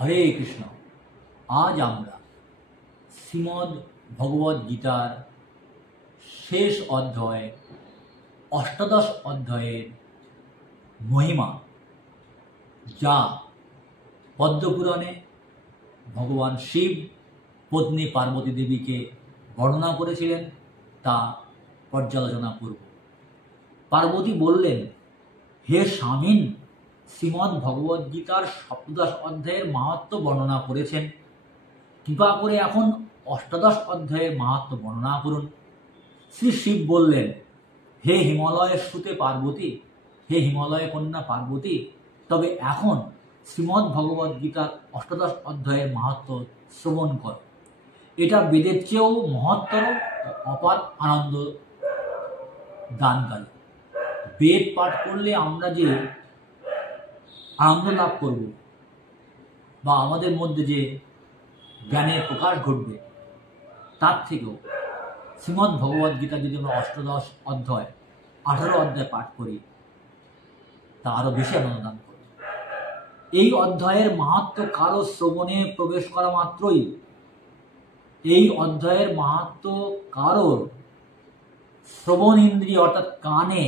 হরে কৃষ্ণ। আজ আমরা শ্রীমদ্ ভগবদ গীতার শেষ অধ্যায় অষ্টাদশ অধ্যায়ের মহিমা, যা পদ্মপুরাণে ভগবান শিব পত্নী পার্বতী দেবীকে বর্ণনা করেছিলেন, তা পর্যালোচনা করব। পার্বতী বললেন, হে স্বামীন, শ্রীমদ্ ভগবদ গীতার সপ্তদশ অধ্যায়ের মাহাত্ম্য বর্ণনা করেছেন, কৃপা করে এখন অষ্টাদশ অধ্যায়ের মাহাত্ম্য বর্ণনা করুন। শ্রী শিব বললেন, হে হিমালয়ের সুতে পার্বতী, হে হিমালয় কন্যা পার্বতী, তবে এখন শ্রীমদ্ ভগবদ গীতার অষ্টাদশ অধ্যায়ের মাহাত্ম্য শ্রবণ কর। এটা বেদের চেয়েও মহত্তর ও অপার আনন্দ দানকারী। বেদ পাঠ করলে আমরা যে আনন্দ লাভ করব বা আমাদের মধ্যে যে জ্ঞানের প্রকাশ ঘটবে, তার থেকেও শ্রীমদ্ ভগবদ গীতা যদি আমরা অষ্টাদশ অধ্যায় 18 অধ্যায় পাঠ করি, তা আরও বেশি আনন্দ দান করবে। এই অধ্যায়ের মাহাত্ম্য কারো শ্রবণে প্রবেশ করা মাত্রই, এই অধ্যায়ের মাহাত্ম্য কারোর শ্রবণ ইন্দ্রিয় অর্থাৎ কানে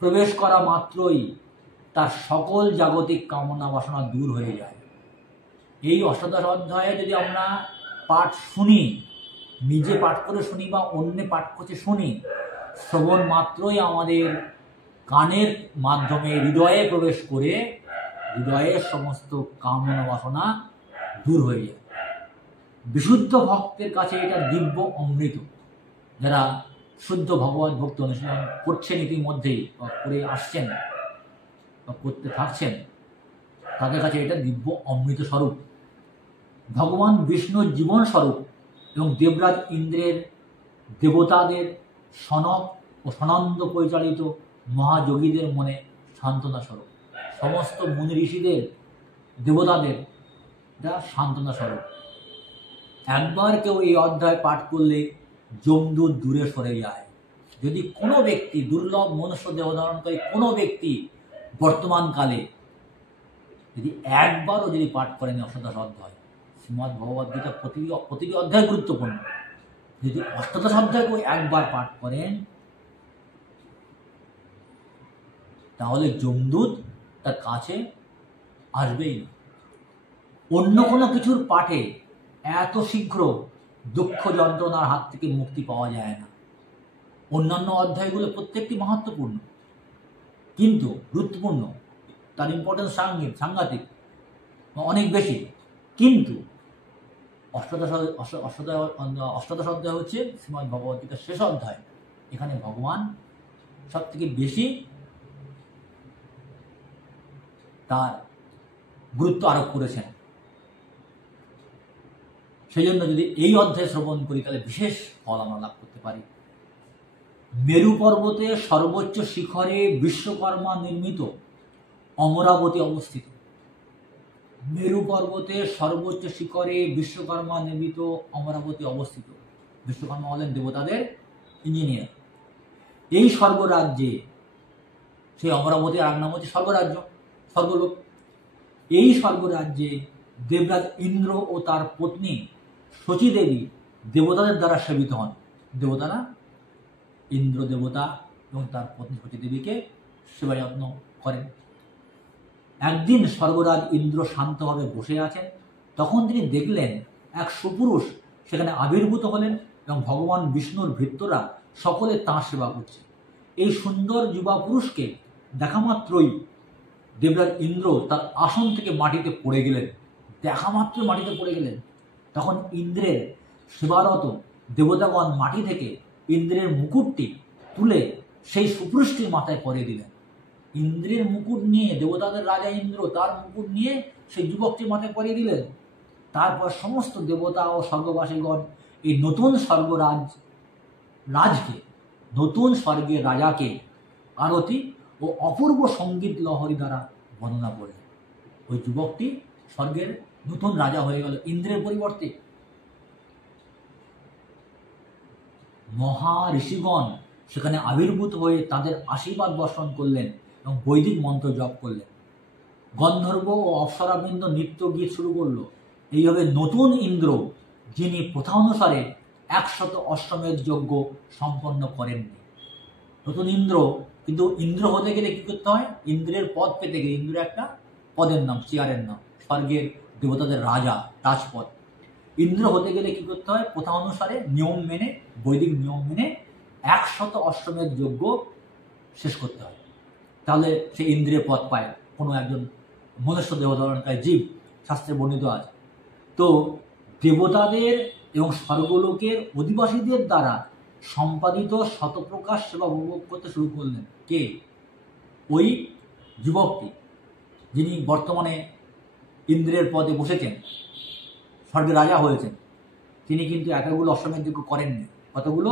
প্রবেশ করা মাত্রই তার সকল জাগতিক কামনা বাসনা দূর হয়ে যায়। এই অষ্টাদশ অধ্যায়ে যদি আমরা পাঠ শুনি, নিজে পাঠ করে শুনি বা অন্য পাঠ করছে শুনি, শ্রবণ মাত্রই আমাদের কানের মাধ্যমে হৃদয়ে প্রবেশ করে হৃদয়ের সমস্ত কামনা বাসনা দূর হয়ে যায়। বিশুদ্ধ ভক্তের কাছে এটা দিব্য অমৃত। যারা শুদ্ধ ভগবত ভক্তি অনুশীলন করছেন ইতিমধ্যেই বা করে আসছেন বা করতে থাকছেন, তাদের কাছে এটা দিব্য অমৃত স্বরূপ। ভগবান বিষ্ণুর জীবন স্বরূপ এবং দেবরাজ ইন্দ্রের দেবতাদের সনক ও সনন্দ পরিচালিত মহাযোগীদের মনে সান্ত্বনা স্বরূপ, সমস্ত মুনি ঋষিদের দেবতাদের এটা সান্ত্বনা স্বরূপ। একবার কেউ এই অধ্যায় পাঠ করলে যমদূত দূরে সরে যায়। যদি কোনো ব্যক্তি, দুর্লভ মনুষ্য দেহ ধারণকারী কোনো ব্যক্তি বর্তমানকালে যদি একবারও যদি পাঠ করেন অষ্টাদশ অধ্যায়, শ্রীমদ্ ভগবদ গীতা প্রতিটি অধ্যায় গুরুত্বপূর্ণ, যদি অষ্টাদশ অধ্যায়কেও একবার পাঠ করেন, তাহলে যমদূত তার কাছে আসবেই না। অন্য কোনো কিছুর পাঠে এত শীঘ্র দুঃখ যন্ত্রণার হাত থেকে মুক্তি পাওয়া যায় না। অন্যান্য অধ্যায়গুলো প্রত্যেকটি মাহাত্ম্যপূর্ণ, কিন্তু গুরুত্বপূর্ণ, তার ইম্পর্টেন্স সাংঘাতিক অনেক বেশি, কিন্তু অষ্টাদশ অধ্যায় হচ্ছে শ্রীমদ্ ভগবদ গীতার শেষ অধ্যায়। এখানে ভগবান সব থেকে বেশি তার গুরুত্ব আরোপ করেছেন। সেই জন্য যদি এই অধ্যায় শ্রবণ করি, তাহলে বিশেষ ফল আমরা লাভ করতে পারি। মেরু পর্বতে সর্বোচ্চ শিখরে বিশ্বকর্মা নির্মিত অমরাবতী অবস্থিত। মেরু পর্বতে সর্বোচ্চ শিখরে বিশ্বকর্মা নির্মিত অমরাবতী অবস্থিত। বিশ্বকর্মা হলেন দেবতাদের ইঞ্জিনিয়ার। এই স্বর্গরাজ্যে, সেই অমরাবতী আর নাম হচ্ছে স্বর্গরাজ্য, স্বর্গলোক। এই স্বর্গরাজ্যে দেবরাজ ইন্দ্র ও তার পত্নী শচী দেবী দেবতাদের দ্বারা সেবিত হন। দেবতারা ইন্দ্র দেবতা এবং তার পত্নী শচী দেবীকে সেবা যত্ন করেন। একদিন স্বর্গরাজ ইন্দ্র শান্তভাবে বসে আছেন, তখন তিনি দেখলেন এক সুপুরুষ সেখানে আবির্ভূত হলেন এবং ভগবান বিষ্ণুর ভৃত্যরা সকলে তাঁর সেবা করছে। এই সুন্দর যুবা পুরুষকে দেখা মাত্রই দেবরাজ ইন্দ্র তার আসন থেকে মাটিতে পড়ে গেলেন। দেখা মাত্র মাটিতে পড়ে গেলেন। তখন ইন্দ্রের সেবারত দেবতাগণ মাটি থেকে ইন্দ্রের মুকুটটি তুলে সেই সুপুরুষটির মাথায় পরিয়ে দিলেন। ইন্দ্রের মুকুট নিয়ে, দেবতাদের রাজা ইন্দ্র তার মুকুট নিয়ে সেই যুবকটির মাথায় পরিয়ে দিলেন। তারপর সমস্ত দেবতা ও স্বর্গবাসীগণ এই নতুন রাজকে, নতুন স্বর্গের রাজাকে আরতি ও অপূর্ব সঙ্গীত লহরী দ্বারা বর্ণনা করলেন। ওই যুবকটি স্বর্গের নতুন রাজা হয়ে গেল ইন্দ্রের পরিবর্তে। মহা ঋষিগণ সেখানে আবির্ভূত হয়ে তাদের আশীর্বাদ বর্ষণ করলেন এবং বৈদিক মন্ত্র জপ করলেন। গন্ধর্ব ও অপ্সরাবৃন্দ নৃত্য গীত শুরু করলো। এইভাবে নতুন ইন্দ্র, যিনি প্রথা অনুসারে 100 অশ্বমেধ যজ্ঞ সম্পন্ন করেননি। নতুন ইন্দ্র, কিন্তু ইন্দ্র হতে গেলে কি করতে হয়? ইন্দ্রের পদ পেতে গেলে, ইন্দ্র একটা পদের নাম, চেয়ারের নাম, স্বর্গের দেবতাদের রাজা, রাজপদ। ইন্দ্র হতে গেলে কি করতে হয়? প্রথা অনুসারে নিয়ম মেনে, বৈদিক নিয়ম মেনে 100 অশ্বমেধ যজ্ঞ শেষ করতে হয়। তাহলে সে ইন্দ্রিয় পদ পায় কোনো একজন মনুষ্য দেবতারণকারী জীব, শাস্ত্রে বর্ণিত আছে। তো দেবতাদের এবং স্বর্গলোকের অধিবাসীদের দ্বারা সম্পাদিত শতপ্রকাশ সেবা উপভোগ করতে শুরু করলেন কে? ওই যুবকটি, যিনি বর্তমানে ইন্দ্রের পদে বসেছেন, স্বর্গের রাজা হয়েছেন। তিনি কিন্তু এতগুলো অশ্বমেধ যজ্ঞ করেননি। কতগুলো?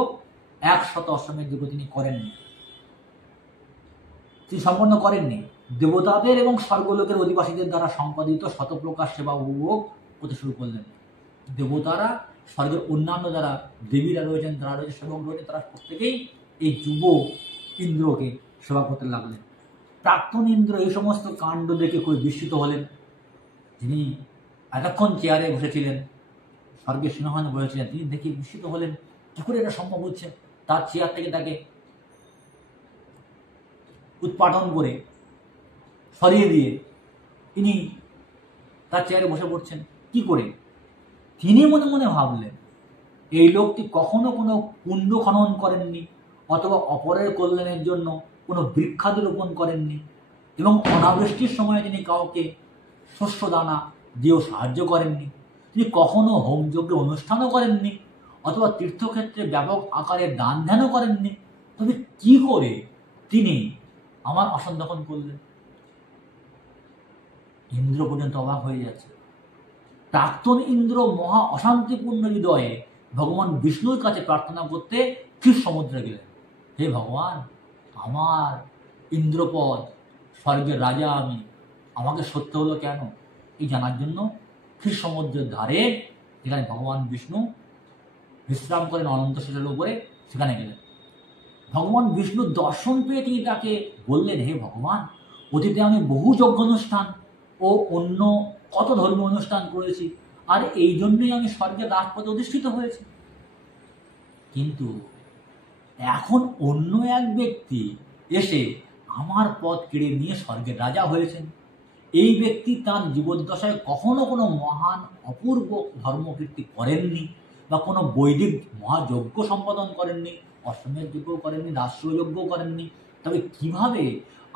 100 অশ্বমেধ যজ্ঞ তিনি করেননি, তিনি সম্পন্ন করেননি। দেবতাদের এবং স্বর্গলোকের অধিবাসীদের দ্বারা সম্পাদিত শতপ্রকাশ সেবা উপভোগ করতে শুরু করলেন। দেবতারা, স্বর্গের অন্যান্য যারা দেবীরা রয়েছেন, যারা রয়েছে, সেবক রয়েছে, তারা প্রত্যেকেই এই যুব ইন্দ্রকে সেবা করতে লাগলেন। প্রাক্তন ইন্দ্র এই সমস্ত কাণ্ড দেখে খুবই বিস্মিত হলেন। যিনি এতক্ষণ চেয়ারে বসেছিলেন, স্বর্গের সিংহাসনে বসেছিলেন, তিনি দেখে বিস্মিত হলেন, কি করে এটা সম্ভব হচ্ছে? তার চেয়ার থেকে তাকে উৎপাটন করে সরিয়ে দিয়ে তিনি তার চেয়ারে বসে পড়ছেন কি করে? তিনি মনে মনে ভাবলেন, এই লোকটি কখনো কোনো কুণ্ড খনন করেননি, অথবা অপরের কল্যাণের জন্য কোনো বৃক্ষাদি রোপণ করেননি, এবং অনাবৃষ্টির সময় তিনি কাউকে শস্য দানা দিয়েও সাহায্য করেননি। তিনি কখনো হোমযজ্ঞের অনুষ্ঠানও করেননি, অথবা তীর্থক্ষেত্রে ব্যাপক আকারে দান ধ্যানও করেননি। তবে কি করে তিনি আমার আসন দখল করলেন? ইন্দ্র পর্যন্ত অবাক হয়ে যাচ্ছে। প্রাক্তন ইন্দ্র মহা অশান্তিপূর্ণ হৃদয়ে ভগবান বিষ্ণুর কাছে প্রার্থনা করতে ক্ষীর সমুদ্রে গেলেন। হে ভগবান, আমার ইন্দ্রপদ, স্বর্গের রাজা আমি, আমাকে সত্য হলো কেন, এই জানার জন্য ক্ষীর সমুদ্রের ধারে, যেখানে ভগবান বিষ্ণু বিশ্রাম করেন অনন্ত শেষের উপরে, সেখানে গেলেন। ভগবান বিষ্ণুর দর্শন পেয়ে তিনি তাকে বললেন, হে ভগবান, অতীতে আমি বহু যজ্ঞ অনুষ্ঠান ও অন্য কত ধর্মীয় অনুষ্ঠান করেছি, আর এই জন্যই আমি স্বর্গের রাজপদে অধিষ্ঠিত হয়েছি। কিন্তু এখন অন্য এক ব্যক্তি এসে আমার পদ কেড়ে নিয়ে স্বর্গের রাজা হয়েছেন। এই ব্যক্তি তার জীবদ্দশায় কখনো কোনো মহান অপূর্ব ধর্মকীর্তি করেননি, বা কোনো বৈদিক মহাযজ্ঞ সম্পাদন করেননি, অশ্বমেধ যজ্ঞ করেননি, রাষ্ট্রযজ্ঞ করেননি। তবে কিভাবে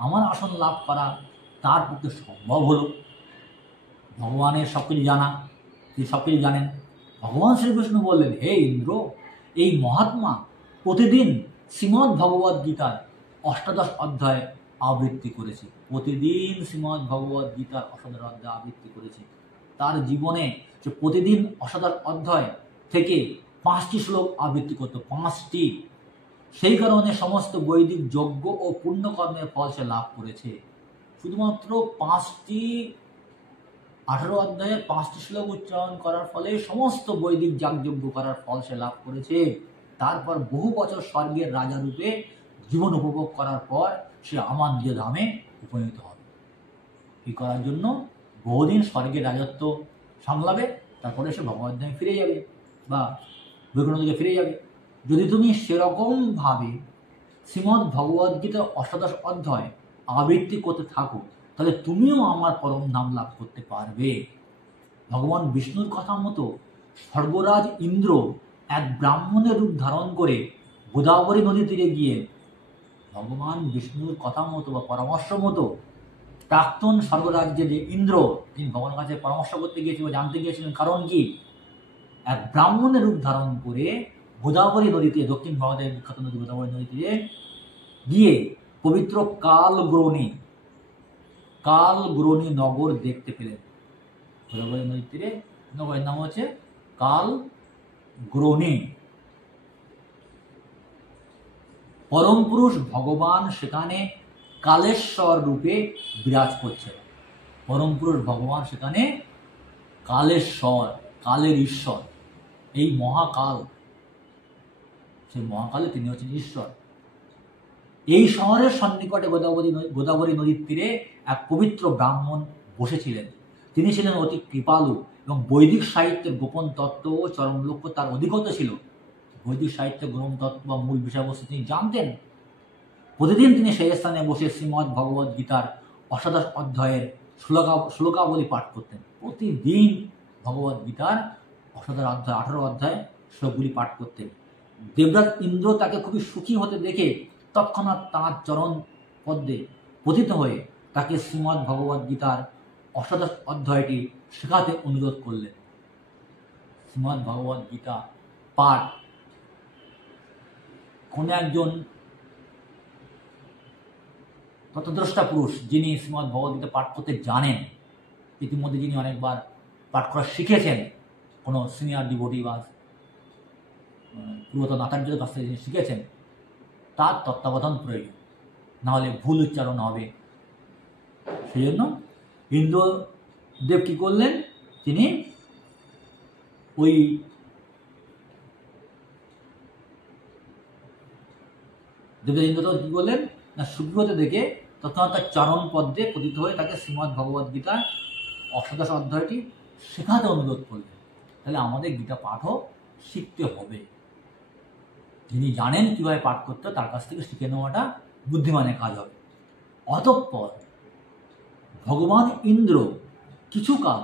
আমার আসন লাভ করা তার পক্ষে সম্ভব হলো? ভগবানের সব কিছু জানা, তিনি সব কিছু জানেন। ভগবান শ্রীকৃষ্ণ বললেন, হে ইন্দ্র, এই মহাত্মা প্রতিদিন শ্রীমদ্ ভগবদ গীতার 18 অধ্যায় আবৃত্তি করেছে। প্রতিদিন শ্রীমদ্ ভগবদ গীতার 18 অধ্যায় আবৃত্তি করেছে। তার জীবনে সে প্রতিদিন 18 অধ্যায় থেকে 5টি শ্লোক আবৃত্তি করত, 5টি। সেই কারণে সমস্ত বৈদিক যজ্ঞ ও পুণ্যকর্মের ফল সে লাভ করেছে। শুধুমাত্র 5টি 18 অধ্যায়ে 5টি শ্লোক উচ্চারণ করার ফলে সমস্ত বৈদিক যাগযজ্ঞ করার ফল সে লাভ করেছে। তারপর বহু বছর স্বর্গের রাজা রূপে জীবন উপভোগ করার পর সে আমার নিজ ধামে উপনীত হবে। কি করার জন্য? বহুদিন স্বর্গের রাজত্ব সামলাবে, তারপরে সে ভগবদ্ধামে ফিরে যাবে বা বৈকুণ্ঠ দিকে ফিরে যাবে। যদি তুমি সেরকমভাবে শ্রীমদ্ ভগবদ্গীতার 18 অধ্যায় আবৃত্তি করতে থাকো, তাহলে তুমিও আমার পরম নাম লাভ করতে পারবে। ভগবান বিষ্ণুর কথা মতো স্বর্গরাজ ইন্দ্র এক ব্রাহ্মণের রূপ ধারণ করে গোদাবরী নদী তীরে গিয়ে ভগবান বিষ্ণুর কথা মতো বা পরামর্শ মতো প্রাক্তন স্বর্গরাজ্যের যে ইন্দ্র, তিনি ভগবানের কাছে পরামর্শ করতে গিয়েছিলেন, জানতে গিয়েছিলেন কারণ কি, এক ব্রাহ্মণের রূপ ধারণ করে গোদাবরী নদীতে, দক্ষিণ ভারতের বিখ্যাত নদী গোদাবরী নদীতে গিয়ে পবিত্র কালগ্রণী নগর দেখতে পেলেন। গোদাবরী নদীর তীরে নগরের নাম হচ্ছে কালগ্রণী। পরম পুরুষ ভগবান সেখানে কালেশ্বর রূপে বিরাজ করছেন। পরম পুরুষ ভগবান সেখানে কালেশ্বর, কালের ঈশ্বর, এই মহাকাল, সেই মহাকালে তিনি হচ্ছেন ঈশ্বর। এই শহরের সন্নিকটে গোদাবরী নদীর তীরে এক পবিত্র ব্রাহ্মণ বসেছিলেন। তিনি ছিলেন অতি কৃপালু এবং বৈদিক সাহিত্যের গোপন তত্ত্ব ও চরম লক্ষ্য তার অধিগত ছিল। বৈদিক সাহিত্যের গোপন তত্ত্ব বা মূল বিষয়বস্তু তিনি জানতেন। প্রতিদিন তিনি সেই স্থানে বসে শ্রীমদ্ ভগবদ্ গীতার অষ্টাদশ অধ্যায়ের শ্লোকাবলী পাঠ করতেন। প্রতিদিন ভগবদ্ গীতার অষ্টাদশ অধ্যায় 18 অধ্যায় শ্লোকগুলি পাঠ করতেন। দেবরাজ ইন্দ্র তাকে খুবই সুখী হতে দেখে তৎক্ষণাৎ তাঁর চরণ পদ্মে পতিত হয়ে তাকে শ্রীমদ্ ভগবদ্ গীতার অষ্টাদশ অধ্যায়টি শেখাতে অনুরোধ করলেন। শ্রীমদ্ ভগবদ্ গীতা পাঠ কোনো একজন তত্ত্বদ্রষ্টা পুরুষ যিনি শ্রীমদ্ ভগবদ্গীতা পাঠ করতে জানেন, ইতিমধ্যে যিনি অনেকবার পাঠ করা শিখেছেন, কোনো সিনিয়র ডিভোটি বা পুরাতন আচার্যদের কাছ থেকে যিনি শিখেছেন, তার তত্ত্বাবধান প্রয়োজন, নাহলে ভুল উচ্চারণ হবে। সেই জন্য ইন্দ্রদেব কী করলেন, তিনি ওই দেবদেব ইন্দ্রদেব কী করলেন না, সুগ্রীবকে দেখে তৎক্ষণাৎ তার চরণ পদ্মে পতিত হয়ে তাকে শ্রীমদ্ ভগবদ্ গীতার অষ্টাদশ অধ্যায়টি শেখাতে অনুরোধ করলেন। তাহলে আমাদের গীতা পাঠও শিখতে হবে। যিনি জানেন কীভাবে পাঠ করতে, তার কাছ থেকে শিখে নেওয়াটা বুদ্ধিমানের কাজ হবে। অতঃপর ভগবান ইন্দ্র কিছুকাল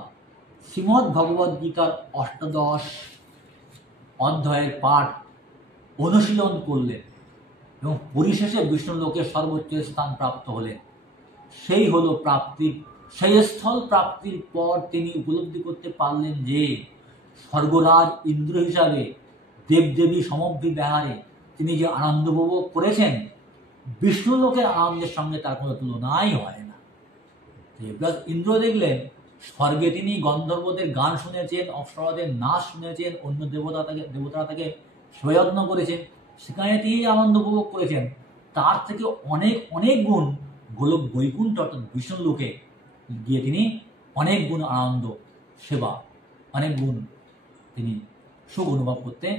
শ্রীমদ্ ভগবদ্ গীতার অষ্টাদশ অধ্যায়ের পাঠ অনুশীলন করলেন এবং পরিশেষে বিষ্ণুলোকের সর্বোচ্চ স্থান প্রাপ্ত হলেন। সেই হলো প্রাপ্তির, সেই স্থল প্রাপ্তির পর তিনি উপলব্ধি করতে পারলেন যে স্বর্গরাজ ইন্দ্র হিসাবে দেবদেবী সমগ্রী বিহারে তিনি যে আনন্দ উপভোগ করেছেন, বিষ্ণুলোকের আনন্দের সঙ্গে তার কোনো তুলনাই হয় না। দেবরাজ ইন্দ্র দেখলেন স্বর্গে তিনি গন্ধর্বদের গান শুনেছেন, অপ্সরাদের নাচ শুনেছেন, অন্য দেবতারা তাকে সেবাযত্ন করেছেন, সেখানে তিনি আনন্দ উপভোগ করেছেন। তার থেকে অনেক অনেক গুণ গোলক বৈকুণ্ঠ অর্থাৎ বিষ্ণুলোকে গিয়ে তিনি অনেক গুণ আনন্দ, সেবা, অনেক গুণ তিনি সুখ অনুভব করতে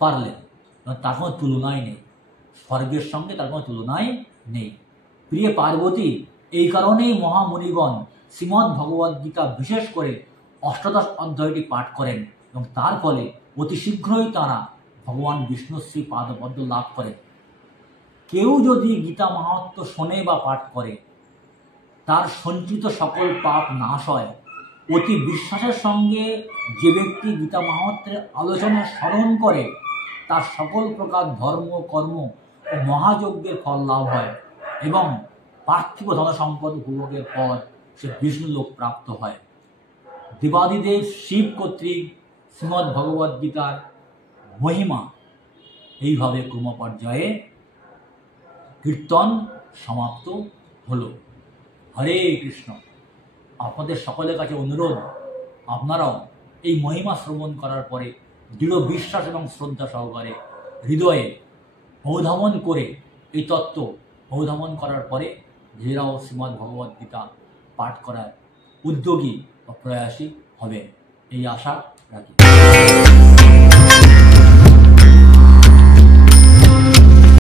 পারলেন। তার কোনো তুলনাই নেই, স্বর্গের সঙ্গে তার কোনো তুলনাই নেই। প্রিয় পার্বতী, এই কারণেই মহামুনিগণ শ্রীমদ্ ভগবদ্ গীতা বিশেষ করে অষ্টাদশ অধ্যায়টি পাঠ করেন এবং তার ফলে অতি শীঘ্রই তারা ভগবান বিষ্ণুশ্রী পাদপদ্ম লাভ করেন। কেউ যদি গীতা মাহাত্ম্য শোনে বা পাঠ করে, তার সঞ্চিত সকল পাপ নাশ হয়। অতি বিশ্বাসের সঙ্গে যে ব্যক্তি গীতা মাহাত্ম্যের আলোচনা স্মরণ করে, তার সকল প্রকার ধর্ম, কর্ম ও মহাযজ্ঞের ফল লাভ হয় এবং পার্থিব ধনসম্পদ উপভোগের পর সে বিষ্ণুলোক প্রাপ্ত হয়। দেবাদিদেব শিব কর্তৃক শ্রীমদ্ ভগবদ্ গীতার মহিমা এইভাবে ক্রমপর্যায়ে কীর্তন সমাপ্ত হলো। হরে কৃষ্ণ। আপনাদের সকলের কাছে অনুরোধ, আপনারাও এই মহিমা শ্রবণ করার পরে দৃঢ় বিশ্বাস এবং শ্রদ্ধা সহকারে হৃদয়ে অনুধাবন করে এই তত্ত্ব অনুধাবন করার পরে নিজেরাও শ্রীমদ্ ভগবদ্ গীতা পাঠ করার উদ্যোগী বা প্রয়াসী হবেন, এই আশা রাখি।